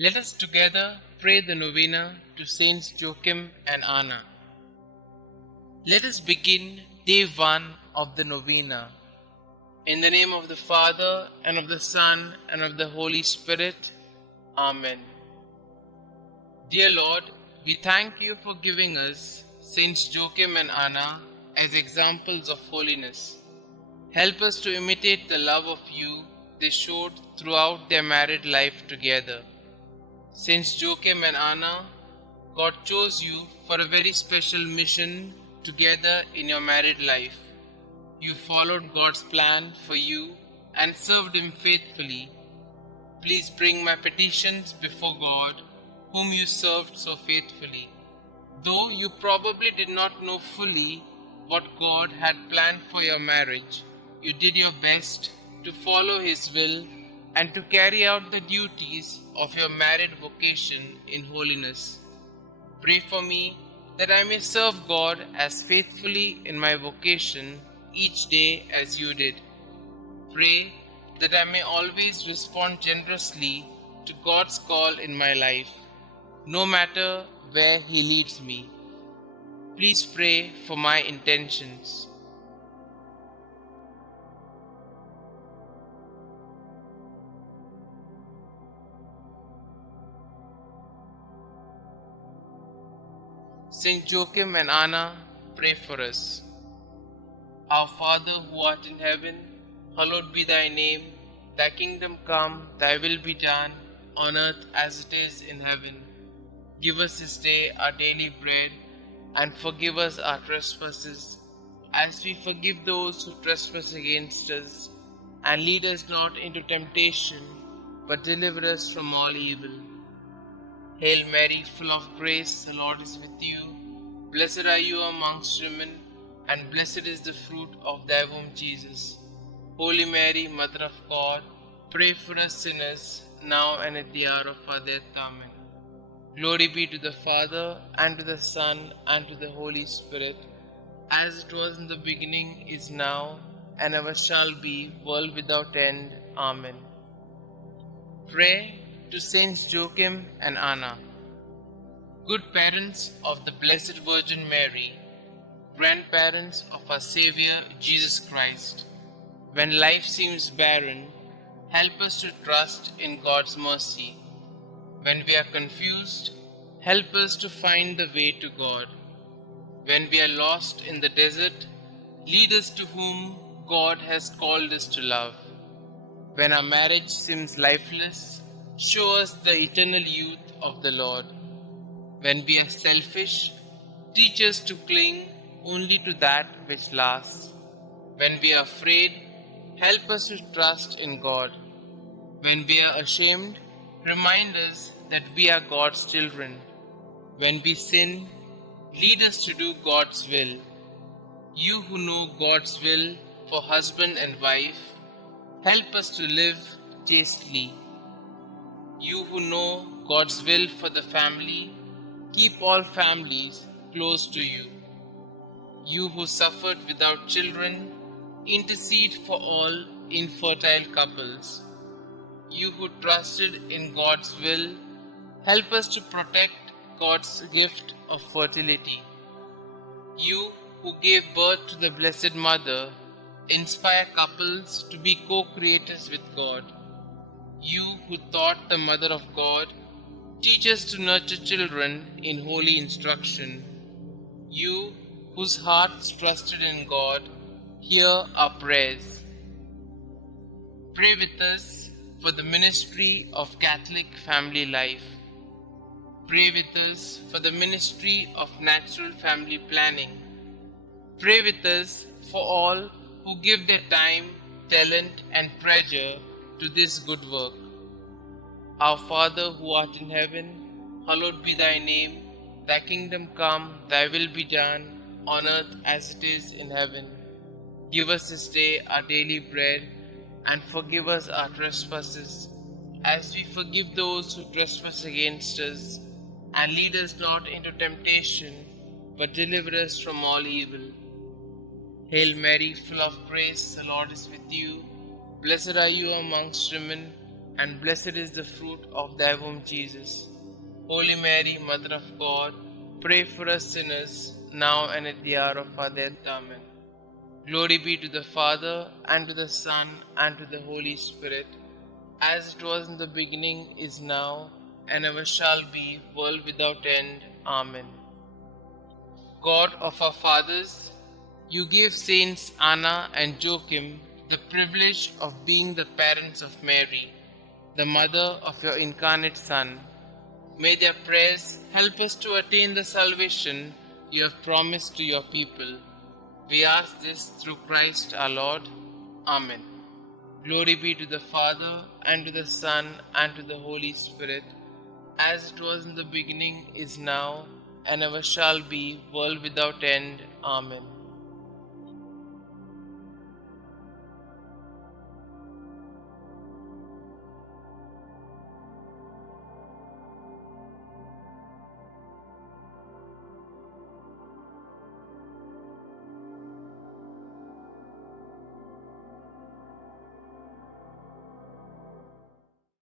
Let us together pray the Novena to Saints Joachim and Anna. Let us begin day 1 of the Novena. In the name of the Father, and of the Son, and of the Holy Spirit. Amen. Dear Lord, we thank you for giving us Saints Joachim and Anna as examples of holiness. Help us to imitate the love of you they showed throughout their married life together. Saints Joachim and Anna, God chose you for a very special mission together in your married life. You followed God's plan for you and served Him faithfully. Please bring my petitions before God, whom you served so faithfully. Though you probably did not know fully what God had planned for your marriage, you did your best to follow His will and to carry out the duties of your married vocation in holiness. Pray for me that I may serve God as faithfully in my vocation each day as you did. Pray that I may always respond generously to God's call in my life, no matter where He leads me. Please pray for my intentions. Saint Joachim and Anna, pray for us. Our Father who art in heaven, hallowed be thy name. Thy kingdom come, thy will be done, on earth as it is in heaven. Give us this day our daily bread, and forgive us our trespasses, as we forgive those who trespass against us. And lead us not into temptation, but deliver us from all evil. Hail Mary, full of grace, the Lord is with you. Blessed are you amongst women, and blessed is the fruit of thy womb, Jesus. Holy Mary, Mother of God, pray for us sinners, now and at the hour of our death. Amen. Glory be to the Father, and to the Son, and to the Holy Spirit, as it was in the beginning, is now, and ever shall be, world without end. Amen. Pray to Saints Joachim and Anna. Good parents of the Blessed Virgin Mary, grandparents of our Xavier, Jesus Christ, when life seems barren, help us to trust in God's mercy. When we are confused, help us to find the way to God. When we are lost in the desert, lead us to whom God has called us to love. When our marriage seems lifeless, show us the eternal youth of the Lord. When we are selfish, teach us to cling only to that which lasts. When we are afraid, help us to trust in God. When we are ashamed, remind us that we are God's children. When we sin, lead us to do God's will. You who know God's will for husband and wife, help us to live chastely. You who know God's will for the family, keep all families close to you. You who suffered without children, intercede for all infertile couples. You who trusted in God's will, help us to protect God's gift of fertility. You who gave birth to the Blessed Mother, inspire couples to be co-creators with God. You who taught the Mother of God, teach us to nurture children in holy instruction. You whose hearts trusted in God, hear our prayers. Pray with us for the ministry of Catholic family life. Pray with us for the ministry of natural family planning. Pray with us for all who give their time, talent, and treasure to this good work. Our Father who art in heaven, hallowed be thy name. Thy kingdom come, thy will be done, on earth as it is in heaven. Give us this day our daily bread, and forgive us our trespasses, as we forgive those who trespass against us. And lead us not into temptation, but deliver us from all evil. Hail Mary, full of grace, the Lord is with you. Blessed are you amongst women, and blessed is the fruit of thy womb, Jesus. Holy Mary, Mother of God, pray for us sinners, now and at the hour of our death. Amen. Glory be to the Father, and to the Son, and to the Holy Spirit, as it was in the beginning, is now, and ever shall be, world without end. Amen. God of our fathers, you gave Saints Anna and Joachim the privilege of being the parents of Mary, the mother of your incarnate Son. May their prayers help us to attain the salvation you have promised to your people. We ask this through Christ our Lord. Amen. Glory be to the Father, and to the Son, and to the Holy Spirit, as it was in the beginning, is now, and ever shall be, world without end. Amen.